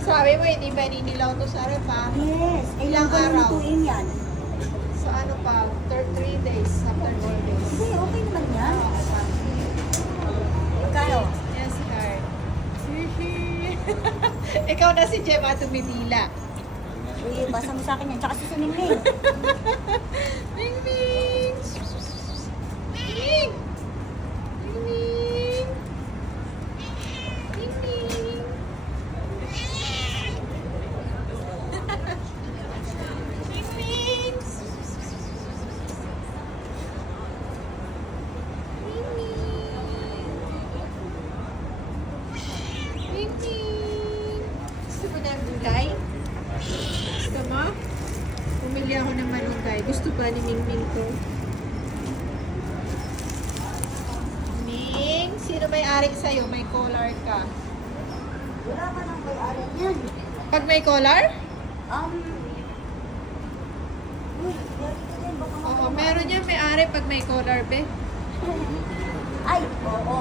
Sabi mo, hindi pa ninilaw to sa ref, ha? Yes. Ilang ko araw? lutuin yan. So ano pa? 3 days, after 4 days. Hindi, okay naman yan. Magkano? Yes, card. Ikaw na si Gemma tumibila. Eh, basa mo sa akin yan. Tsaka si Mingming. Ming Ming! Ming! Ming Ming! Ming Ming! Ming Ming! Ming Ming! Ming Ming! Gusto mo na ang gulay? Gusto mo? Pumili ako ng malunggay. Gusto ba ni Ming Ming to? Ming, sino may-ari sa'yo? May collar ka. Wala ka nang may-ari yan. Pag may collar? Uy, yari ka din. Baka Oo, meron yan may-ari pag may collar, be. Ay, oo.